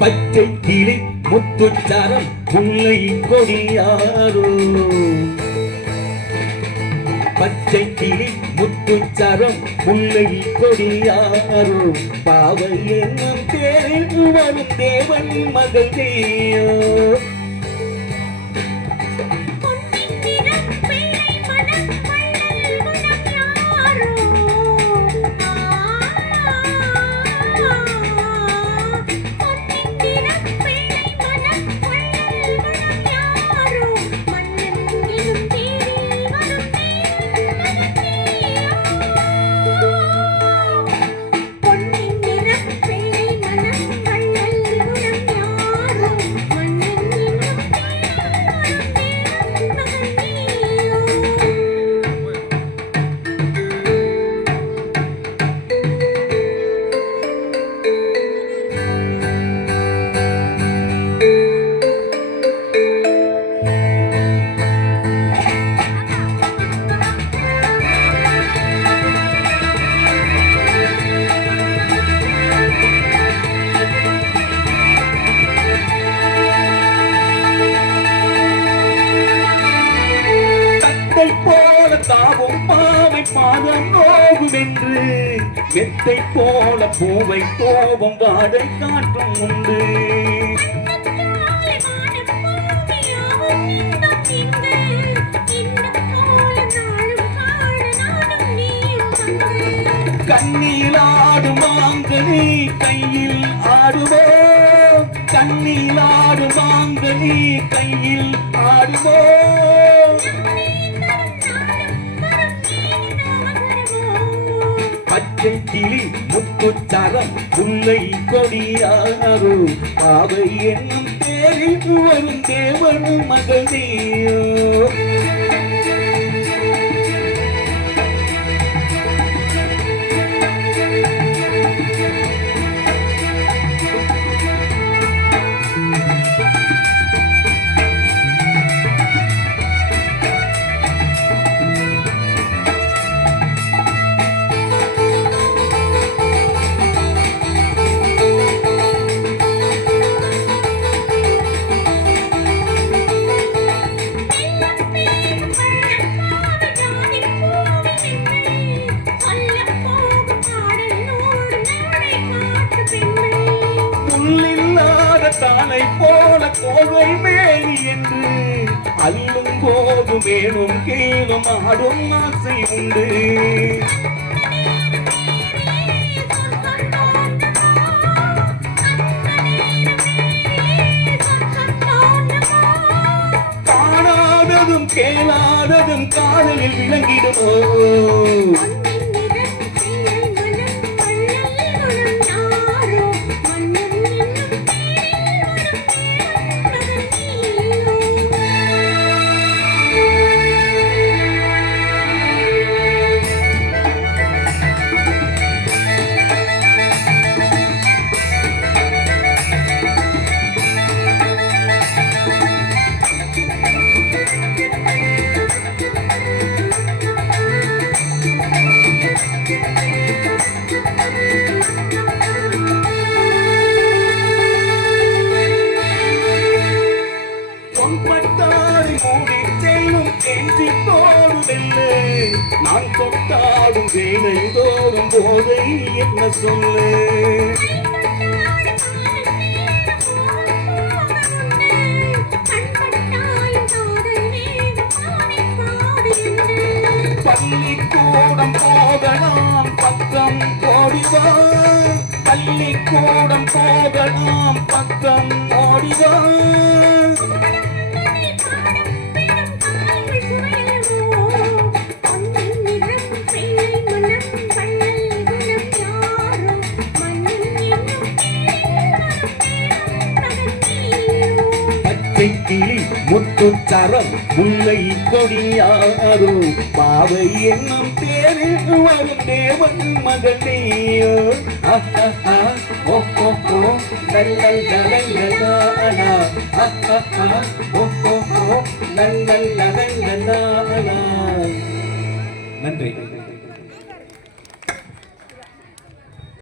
பச்சை கிளி முத்துச்சாரம் முல்லை கொடியாரோ பச்சை கிளி முத்துச்சாரம் முல்லை கொடியாரோ பாவை என்னும் பேரில் வரும் தேவன் மகள் நீயோ போல தாவும் பாவை பாதம் நோகுமென்று வெத்தை போல பூவை கோபம் வாடை காட்டும் உண்டு கண்ணீலாடும் மாங்கனி கையில் ஆடுவோ கண்ணீலாடும் மாங்கனி கையில் ஆடுவோ பச்சை கிளி முத்துச்சாரம் முல்லை கொடியாரோ பாவை என்னும் பேரில் வரும் தேவன் மகள் நீயோ தாளை போல கோவை மேலி என்று அல்லும் போது மேலும் கீழும் ஆடும் ஆசை உண்டு காணாததும் கேளாததும் காதலில் விளங்கிடுமோ நான் தொட்டாடும் வேலை தோறும் போதை என்ன சொல்லு பள்ளிக்கூடம் போகலாம் பக்கம் ஓடிவா பள்ளிக்கூடம் போகலாம் பக்கம் ஓடிவா கிளி முத்துச்சாரம் முல்லை கொடியாரோ பாவை என்னும் பேரில் வரும் தேவன் மகள் நீயோ நன்றி.